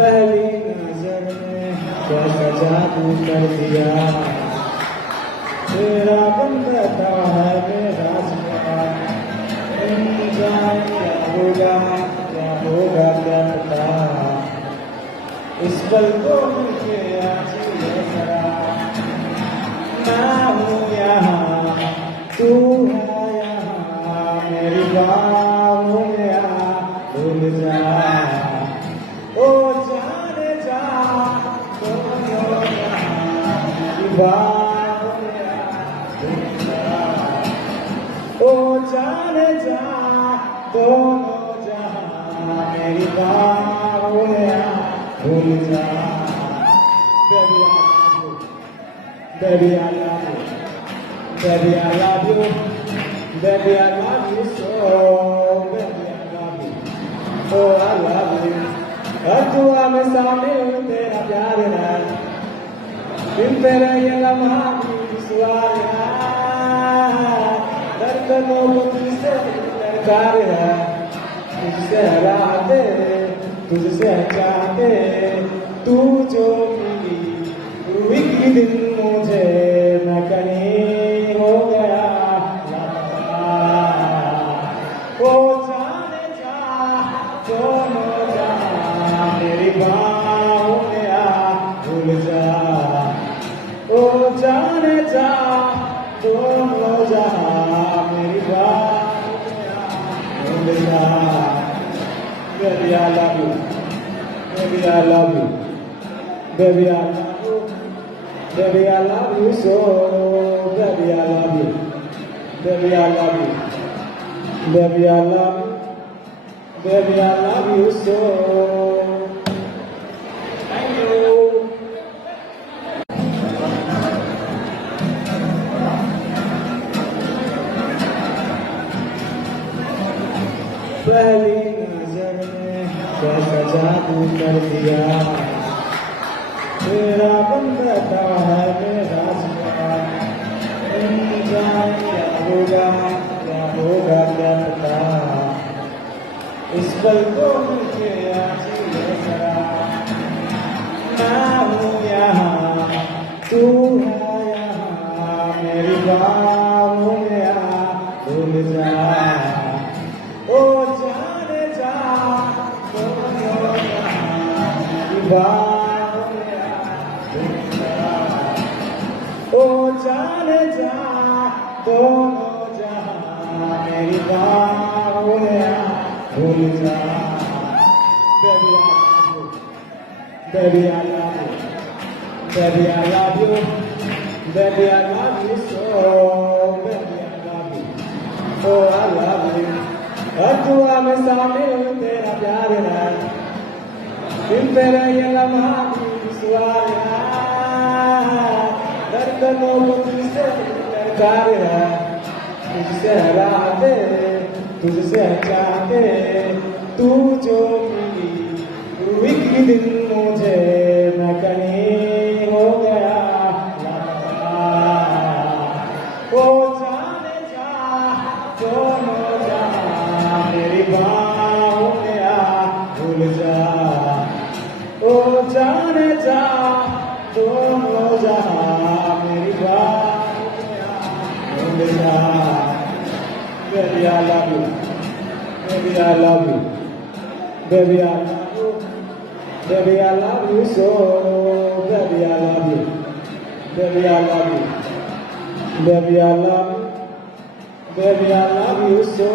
पहली नजर में कैसा जादू कर दिया, तेरा बंदा है मेरा सिवा। क्या होगा क्या पता, इस पल को मुझे आज ये जरा। मैं हूँ यहाँ, तू है यहाँ, मेरी बाहों में आ भूल जा। ओ जाने जा, दोनों जहाँ मेरी बाहों में आ भूल जा। ओ जाने जा, दोनों जहाँ मेरी बाहों में आ भूल जा। Baby, I love you. Baby, I love you. Baby, I love you so. Baby, I love you. Oh, I love you. हर दुआ में शामिल तेरा प्यार है, बिन तेरे ये लम्हा भी सवाल है। धड़कनों को तुझसे दरकार है, तुझसे हराते, तुझसे चाहते, तू जो मिली एक दिन मुझे मैं कहीं हो गया लापता। ओ जाने जा, दोनों जहाँ मेरी बाहों में आ भूल जा। ओ जाने जा, दोनों जहाँ मेरी बाहों में आ भूल जा। Baby, I love you. Baby, I love you. Baby, I love you. Baby, I love you so. Baby, I love you. Baby, I love you. Baby, I love you. Baby, I love you so. Thank you. पहली नजर में कैसा जादू कर दिया, तेरा बंदा है मेरा सिवा। क्या होगा क्या पता, इस पल को मुझे आज ये जरा। मैं हूँ यहाँ, तू है यहाँ, मेरी बाहों में आ भूल जा। ओ जाने जा, दोनों जहाँ मेरी बाहों में आ भूल जा। ओ जाने जा, दोनों जहाँ मेरी बाहों में आ भूल जा। Baby, I love you. Baby, I love you. Baby, I love you so. Baby, I love you. Oh, I love you. हर दुआ में शामिल तेरा प्यार है, बिन तेरे ये लम्हा भी सवाल है। धड़कनों को तुझसे दरकार है, तुझसे हराते, तुझसे चाहते, तू जो मिली एक दिन मुझे मैं कहीं हो गया लापता। ओ जाने जा, दोनों जहाँ मेरी बाहों में आ भूल जा। ओ जाने जा, दोनों जहाँ मेरी बाहों में आ भूल जा। Baby, I love you. Baby, I love you. Baby, I love you. Baby, I love you so. Baby, I love you. Baby, I love you. Baby, I love you. Baby, I love you so.